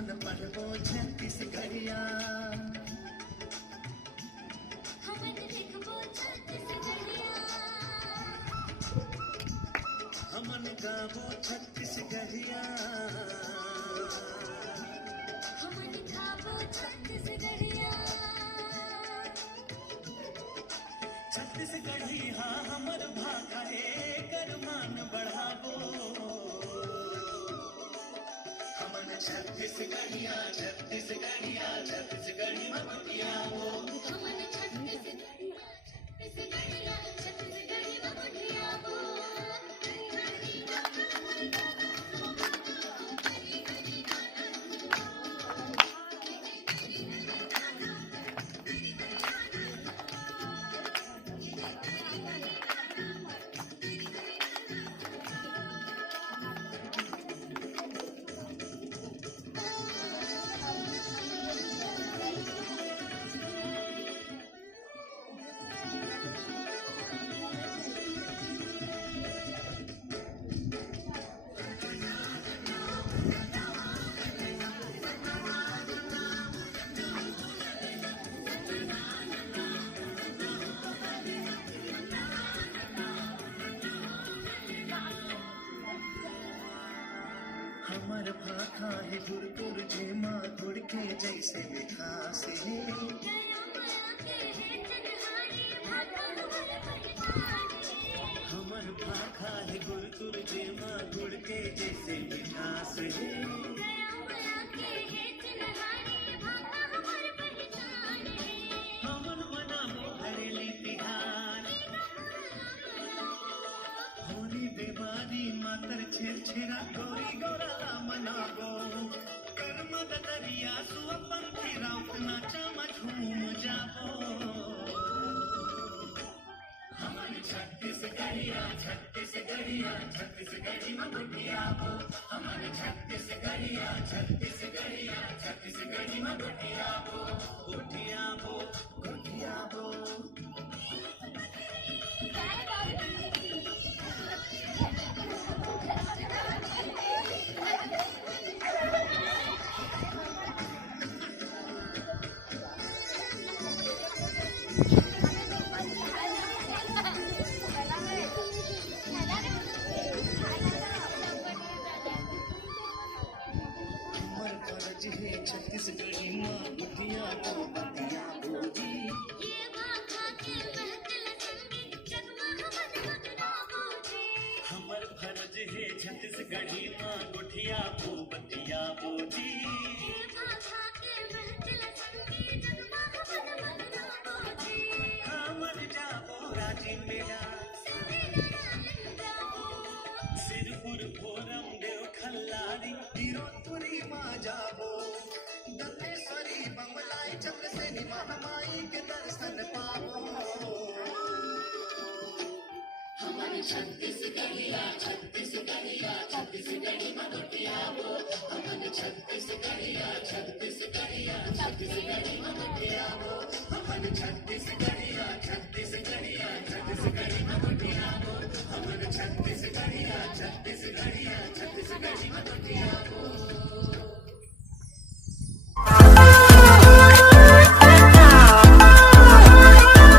हमन पढ़बो छत्तीसगढ़िया, हमन लिखबो छत्तीसगढ़िया, हमन गाबो छत्तीसगढ़िया, हमन गाबो छत्तीसगढ़िया। छत्तीसगढ़ी हाँ हमर भाषा एकर मान बढ़ाबो, हमन छत्तीसगढ़िया छत्तीसगढ़िया छत्तीसगढ़ी में बतियाबो, हमन छत्तीसगढ़िया छत्तीसगढ़िया छत्तीसगढ़ी में बतियाबो। हमर भाखा है गुरगुर जेमा गुड़ के जैसे मिठास है, हमर भाखा है गुरगुर जेमा गुड़ के जैसे मिठास है, हमन मनाबो हरेली तिहार, होली बीमारी मातर छेरछेरा गोरी गोरा मनाबो, कर्म दरिया सुअपन फिराउ नाचा झूम जाबो, हमन छत्तीसगढ़िया छत्तीसगढ़िया छत्तीसगढ़ी में बतियाबो, हमन छत्तीसगढ़िया छत्तीसगढ़िया छत्तीसगढ़ी में बतियाबो, बतियाबो बतियाबो। हमर फर्ज है छत्तीसगढ़ी माँ बतियाबो बतियाबो जी, ये भाखा के महफिल संगीत जगमग मगमगाबो जी। हमर फर्ज है छत्तीसगढ़ी माँ गुठियाबो बतियाबो जी, ये भाखा के महफिल संगीत जगमग मगमगाबो जी। हमर जाबो राजी मेला, सिरपुर भोरम देव खल्लारी हिरोपुरी माँ जाबो, दंतेश्वरी बमलाई चंद्रसेनी महामाई के दर्शन पाबो, हमन छत्तीसगढ़िया छत्तीसगढ़िया छत्तीसगढ़ी में बतियाबो, हमन छत्तीसगढ़िया छत्तीसगढ़िया छत्तीसगढ़ी में बतियाबो, हमन छत्तीसगढ़िया छत्तीसगढ़िया छत्तीसगढ़ी में बतियाबो, हमन छत्तीसगढ़िया छत्तीसगढ़िया छत्तीसगढ़ी में बतियाबो।